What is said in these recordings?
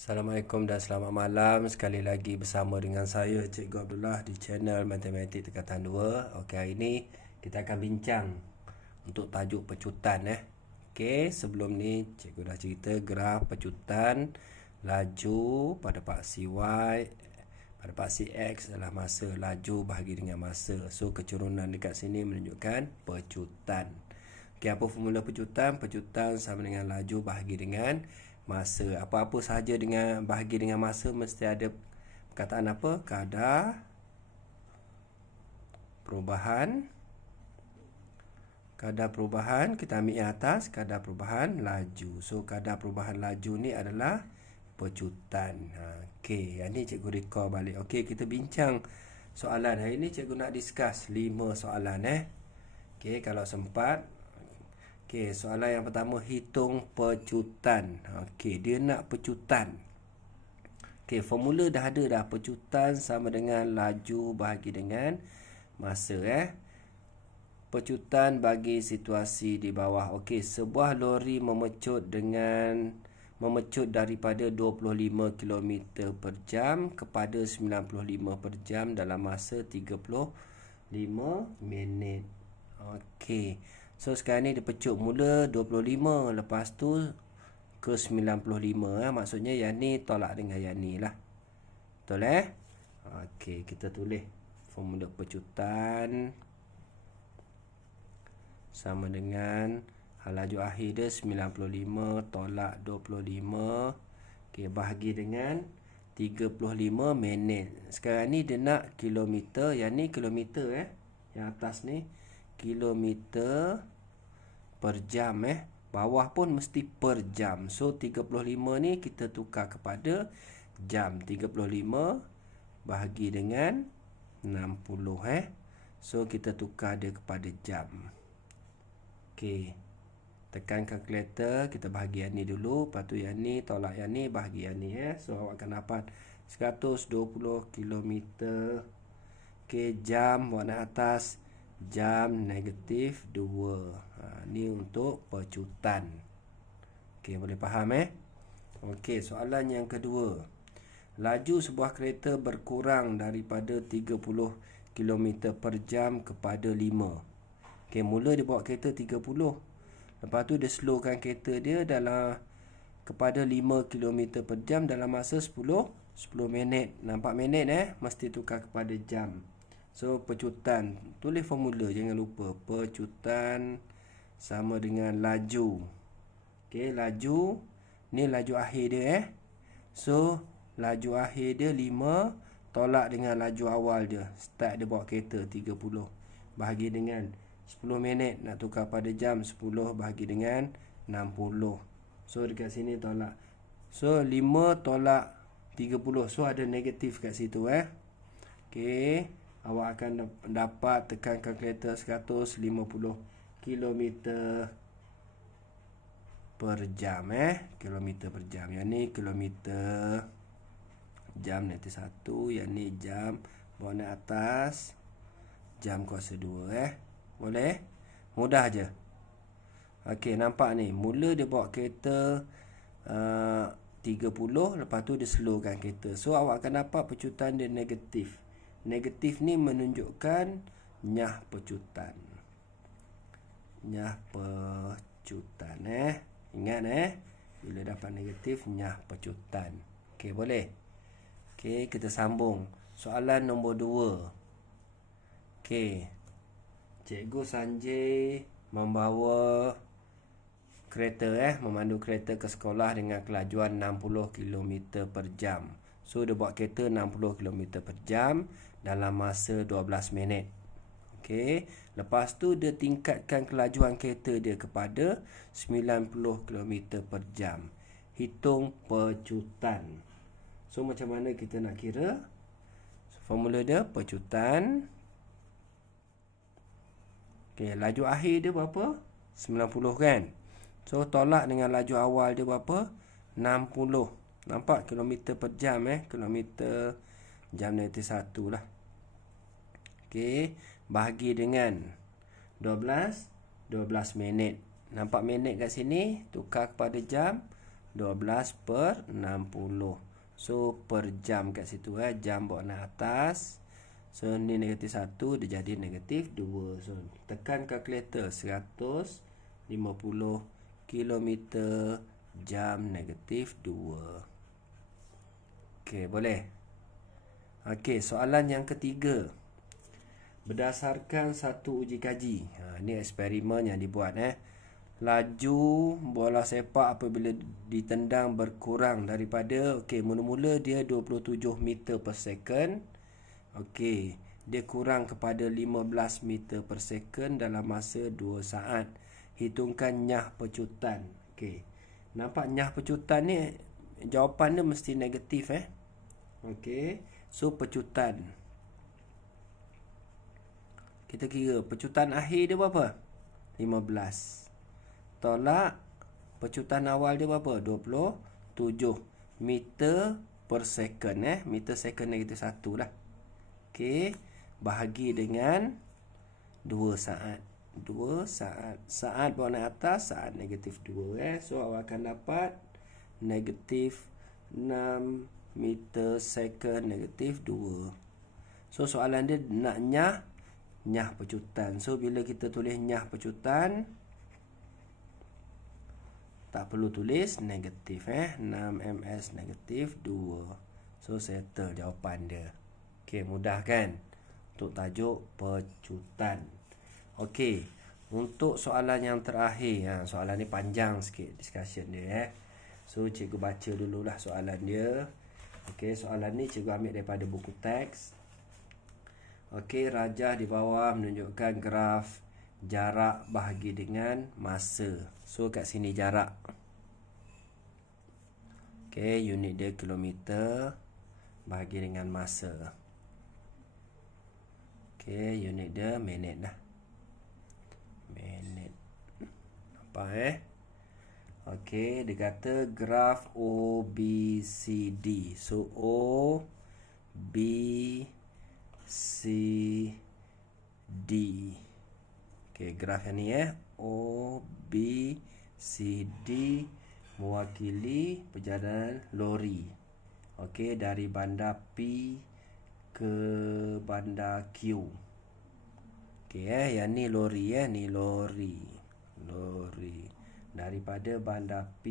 Assalamualaikum dan selamat malam. Sekali lagi bersama dengan saya Cikgu Abdullah di channel Matematik Tingkatan 2. Okey, hari ini kita akan bincang untuk tajuk pecutan Okey, sebelum ni cikgu dah cerita graf pecutan laju pada paksi Y pada paksi X adalah masa laju bahagi dengan masa. So kecurunan dekat sini menunjukkan pecutan. Okey, apa formula pecutan? Pecutan sama dengan laju bahagi dengan masa. Apa-apa sahaja dengan bahagi dengan masa mesti ada perkataan apa? Kadar perubahan kita ambil yang atas, kadar perubahan laju. So kadar perubahan laju ni adalah pecutan. Okey, yang ni cikgu recall balik. Okey, kita bincang soalan hari ni. Cikgu nak discuss 5 soalan Okey, kalau sempat. Okey, soalan yang pertama, hitung pecutan. Okey, dia nak pecutan. Okey, formula dah ada dah. Pecutan sama dengan laju bahagi dengan masa Pecutan bagi situasi di bawah. Okey, sebuah lori memecut daripada 25 km per jam kepada 95 per jam dalam masa 35 minit. Okey. So sekarang ni dia pecut mula 25, lepas tu ke 95 maksudnya yang ni tolak dengan yang ni lah. Betul Okey, kita tulis formula pecutan sama dengan laju akhir dia 95 tolak 25. Okey, bahagi dengan 35 minit. Sekarang ni dia nak kilometer, yang ni kilometer yang atas ni kilometer per jam bawah pun mesti per jam. So 35 ni kita tukar kepada jam. 35 bahagi dengan 60 So kita tukar dia kepada jam. Okey, tekan kalkulator, kita bahagi yang ni dulu, lepas tu yang ni tolak yang ni, bahagi yang ni So awak akan dapat 120 km. Okey, jam warna atas, jam negatif 2. Ni untuk pecutan. Okey, boleh faham Okey, soalan yang kedua. Laju sebuah kereta berkurang daripada 30 km per jam kepada 5. Okey, mula dia bawa kereta 30. Lepas tu dia slowkan kereta dia kepada 5 km per jam dalam masa 10 minit. Nampak minit mesti tukar kepada jam. So pecutan, tulis formula jangan lupa. Pecutan sama dengan laju. Okey, laju ni laju akhir dia So laju akhir dia 5 tolak dengan laju awal dia. Start dia bawa kereta 30 bahagi dengan 10 minit, nak tukar pada jam. 10 bahagi dengan 60. So dekat sini tolak. So 5 tolak 30. So ada negatif kat situ Okey, awak akan dapat, tekan kalkulator, 150 km per jam kilometer per jam. Yang ni kilometer jam nanti 1, yang ni jam warna atas, jam kuasa 2 Boleh? Mudah je. Okey, nampak ni. Mula dia bawa kereta 30, lepas tu dia slowkan kereta. So awak akan dapat pecutan dia negatif. Negatif ni menunjukkan nyah pecutan. Nyah pecutan Ingat bila dapat negatif, nyah pecutan. Okey, boleh? Okey, kita sambung. Soalan nombor 2. Okey. Cikgu Sanjay membawa kereta memandu kereta ke sekolah dengan kelajuan 60 km per jam. So dia bawa kereta 60 km per jam dalam masa 12 minit. Okey, lepas tu dia tingkatkan kelajuan kereta dia kepada 90 km per jam. Hitung pecutan. So macam mana kita nak kira? Formula dia pecutan. Okey, laju akhir dia berapa? 90 kan? So tolak dengan laju awal dia berapa? 60. Nampak kilometer per jam kilometer jam nanti 1 lah. Okey, bahagi dengan 12 minit. Nampak minit kat sini, tukar kepada jam. 12/60. So per jam kat situ jam bawa naik atas. So ni negatif 1, dia jadi negatif 2. So tekan kalkulator 150 km jam negatif 2. Okey, boleh. Okey, soalan yang ketiga. Berdasarkan satu uji kaji. Ini eksperimen yang dibuat Laju bola sepak apabila ditendang berkurang daripada mula-mula dia 27 meter per second. Dia kurang kepada 15 meter per second dalam masa 2 saat. Hitungkan nyah pecutan. Nampak nyah pecutan ni jawapan dia mesti negatif So pecutan. Kita kira pecutan akhir dia berapa? 15. Tolak pecutan awal dia berapa? 27 meter per second meter second negatif 1 lah. Bahagi dengan 2 saat. 2 saat. Saat bawa naik atas, saat negatif 2 So awak akan dapat negatif 6 meter second negatif 2. So soalan dia nak nyah pecutan. So bila kita tulis nyah pecutan, tak perlu tulis negatif 6 ms negatif 2. So settle jawapan dia. Mudah kan untuk tajuk pecutan. Untuk soalan yang terakhir, soalan ni panjang sikit discussion dia So cikgu baca dululah soalan dia. Soalan ni cikgu ambil daripada buku teks. Rajah di bawah menunjukkan graf jarak bahagi dengan masa. So kat sini jarak. Unit dia kilometer bahagi dengan masa. Unit dia minit lah. Minit. Apa dia kata graf OBCD. So OBCD. Graf yang ni OBCD mewakili perjalanan lori. Dari bandar P ke bandar Q. Yang ni lori ni lori. Daripada bandar P,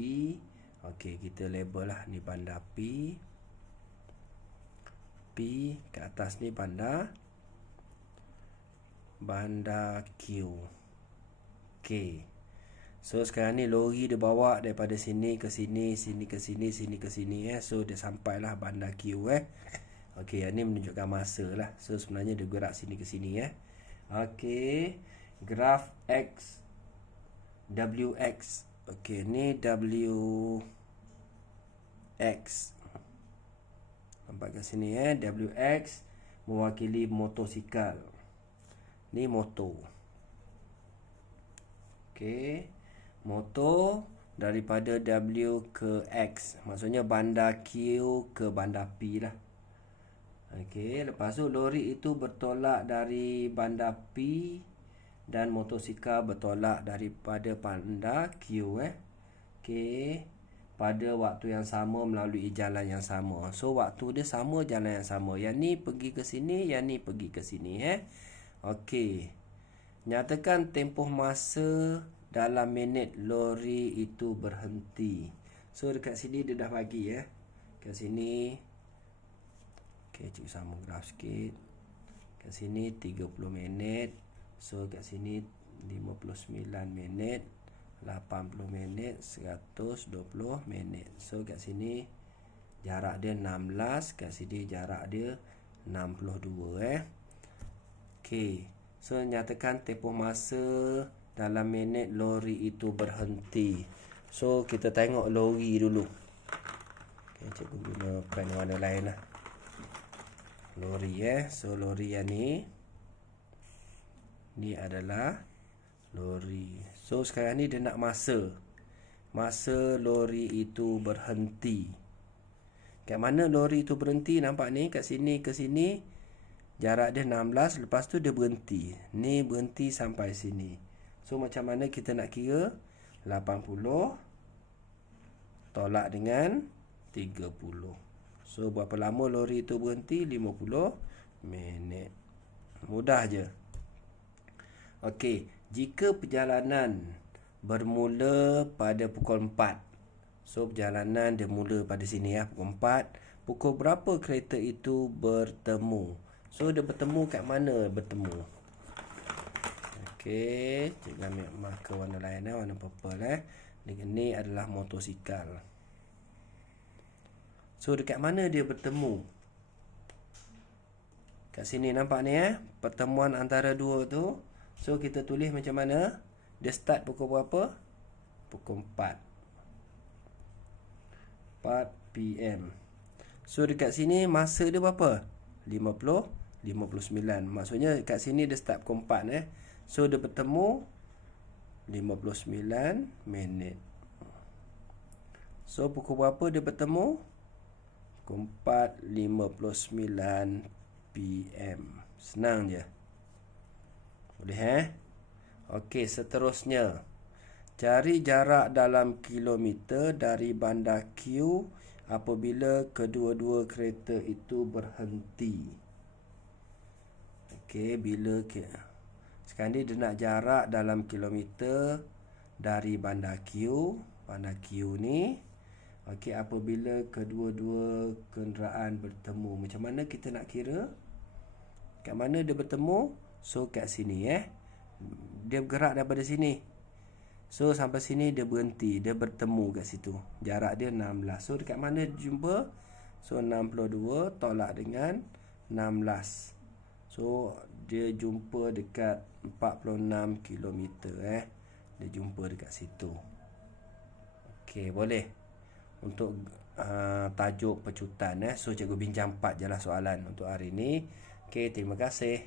kita label lah ni bandar P. P ke atas ni bandar Q. So sekarang ni lori dia bawa daripada sini ke sini, sini ke sini, sini ke sini So dia sampailah bandar Q yang ni menunjukkan masa lah. So sebenarnya dia gerak sini ke sini graf X WX. Ni WX. Nampak kat sini WX mewakili motosikal. Ni motor. Motor daripada W ke X. Maksudnya bandar Q ke bandar P lah. Lepas tu lori itu bertolak dari bandar P dan motosikal bertolak daripada bandar Q pada waktu yang sama melalui jalan yang sama. So waktu dia sama, jalan yang sama. Yang ni pergi ke sini, yang ni pergi ke sini Nyatakan tempoh masa dalam minit lori itu berhenti. So dekat sini dia dah bagi kat sini. Cikgu sama graf sikit. Kat sini 30 minit. So kat sini 59 minit, 80 minit, 120 minit. So kat sini jarak dia 16, kat sini jarak dia 62 So nyatakan tempoh masa dalam minit lori itu berhenti. So kita tengok lori dulu. Cikgu guna pen warna lain lah. Lori So lori yang ni adalah lori. So sekarang ni dia nak masa. Masa lori itu berhenti. Kat mana lori itu berhenti? Nampak ni kat sini ke sini jarak dia 16. Lepas tu dia berhenti. Ni berhenti sampai sini. So macam mana kita nak kira? 80 tolak dengan 30. So berapa lama lori itu berhenti? 50 minit. Mudah je. Okey, jika perjalanan bermula pada pukul 4. So perjalanan dia mula pada sini ya, pukul 4. Pukul berapa kereta itu bertemu? So dia bertemu kat mana bertemu? Okey, cikgu ambil marker warna lain warna purple Ini adalah motosikal. So dekat mana dia bertemu? Kat sini nampak ni pertemuan antara dua tu. So kita tulis macam mana? Dia start pukul berapa? Pukul 4 PM. So dekat sini masa dia berapa? 59. Maksudnya kat sini dia start pukul 4 So dia bertemu 59 minit. So pukul berapa dia bertemu? Pukul 4.59 PM. Senang je. Boleh Okey, seterusnya. Cari jarak dalam kilometer dari bandar Q apabila kedua-dua kereta itu berhenti. Okey, bila sekarang ni dia nak jarak dalam kilometer dari bandar Q. Bandar Q ni okey, apabila kedua-dua kenderaan bertemu. Macam mana kita nak kira? Kat mana dia bertemu? So kat sini dia bergerak daripada sini. So sampai sini dia berhenti, dia bertemu kat situ. Jarak dia 16. So dekat mana dia jumpa? So 62 tolak dengan 16. So dia jumpa dekat 46 km Dia jumpa dekat situ. Okey, boleh. Untuk tajuk pecutan So cikgu bincang 4 je lah soalan untuk hari ni. Okey, terima kasih.